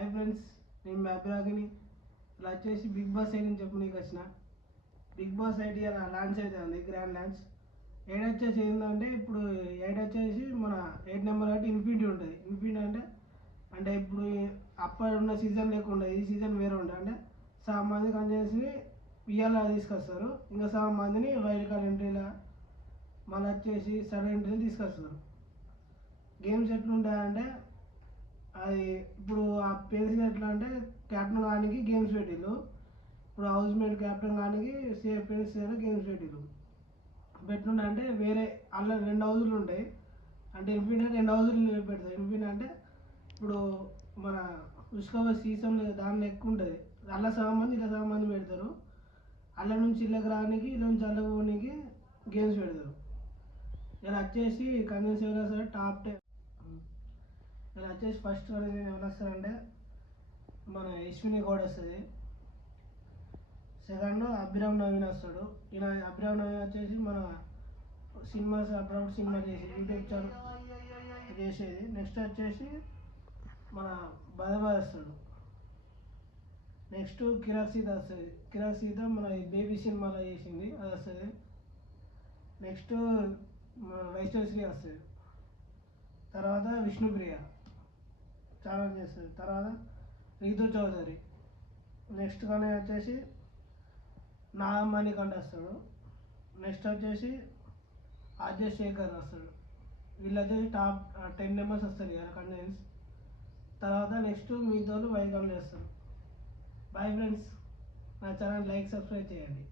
Hi friends, నేను మీ అభిరాగిని. ఇలా వచ్చేసి బిగ్ బాస్ ఐడి అని చెప్పు నీకు వచ్చిన బిగ్ బాస్ ఐడి అలా లాంచ్ అవుతుంది, గ్రాండ్ లాంచ్. ఎయిట్ వచ్చేసి ఏంటంటే ఇప్పుడు ఎయిట్ వచ్చేసి మన 8 నెంబర్ కాబట్టి ఇన్ఫినిటీ ఉంటుంది. ఇన్ఫినిటీ అంటే అంటే ఇప్పుడు అప్పుడు ఉన్న సీజన్ లేకుండా ఈ సీజన్ వేరే ఉంటుంది. అంటే సగం మంది కంటెస్టెంట్స్ని ఇయ్యాల తీసుకొస్తారు, ఇంకా సగం మందిని వైల్డ్ కార్డ్ ఎంట్రీలా మళ్ళీ వచ్చేసి సడన్ ఎంట్రీని తీసుకొస్తారు. గేమ్స్ ఎట్లుంటాయంటే అది ఇప్పుడు ఆ పేరుకి ఎట్లా అంటే క్యాప్టెన్ కానికి గేమ్స్ పెట్టిళ్ళు, ఇప్పుడు హౌస్ మేట్ క్యాప్టెన్ కానికి పేర్స్ గేమ్స్ పెట్టుండే. అంటే వేరే అలా 2 హౌజులు ఉంటాయి. అంటే ఇన్ఫినిటీ 2 హౌజులు పెడతారు. ఇన్ఫినిటీ అంటే ఇప్పుడు మన ఉష్కవ సీసం దానిలో ఎక్కువ ఉంటుంది. అలా సగం మంది ఇలా సగం మంది పెడతారు. అల్ల నుంచి ఇళ్ళకి రానికి ఇలా నుంచి అల్లకి పోనీకి గేమ్స్ పెడతారు. ఇలా వచ్చేసి కంటెస్టెంట్స్ ఎవరు వస్తారు టాప్ 10. ఇలా వచ్చేసి ఫస్ట్ ఎవరు వస్తారంటే మన యశ్విని గౌడ్ వస్తుంది. సెకండ్ అభిరామ్ నవీన్ వస్తాడు. ఈయన అభిరామ్ నవీన్ వచ్చేసి మన సినిమాస్ అప్పుడప్పుడు సినిమా చేసి యూట్యూబ్ ఛానల్ చేసేది. నెక్స్ట్ వచ్చేసి మన బదబాద్ వస్తాడు. నెక్స్ట్ కిరాక్ సీత వస్తుంది. కిరాక్ సీత మన బేబీ సినిమాలో చేసింది, అది వస్తుంది. నెక్స్ట్ మన వైష్ణవశ్రీ వస్తుంది. తర్వాత విష్ణుప్రియ ఛానల్ చేస్తుంది. తర్వాత రీతు చౌదరి. నెక్స్ట్ కానీ వచ్చేసి నాగమణి కంట వస్తాడు. నెక్స్ట్ వచ్చేసి అజయ్ శేఖర్ వస్తాడు. వీళ్ళు వచ్చేసి టాప్ 10 మెంబర్స్ వస్తారు కదా కంటెస్టెంట్స్. తర్వాత నెక్స్ట్ మిగతా వాళ్ళు వైల్డ్ కార్డ్ చేస్తారు. బాయ్ ఫ్రెండ్స్, నా ఛానల్ లైక్ సబ్స్క్రైబ్ చేయండి.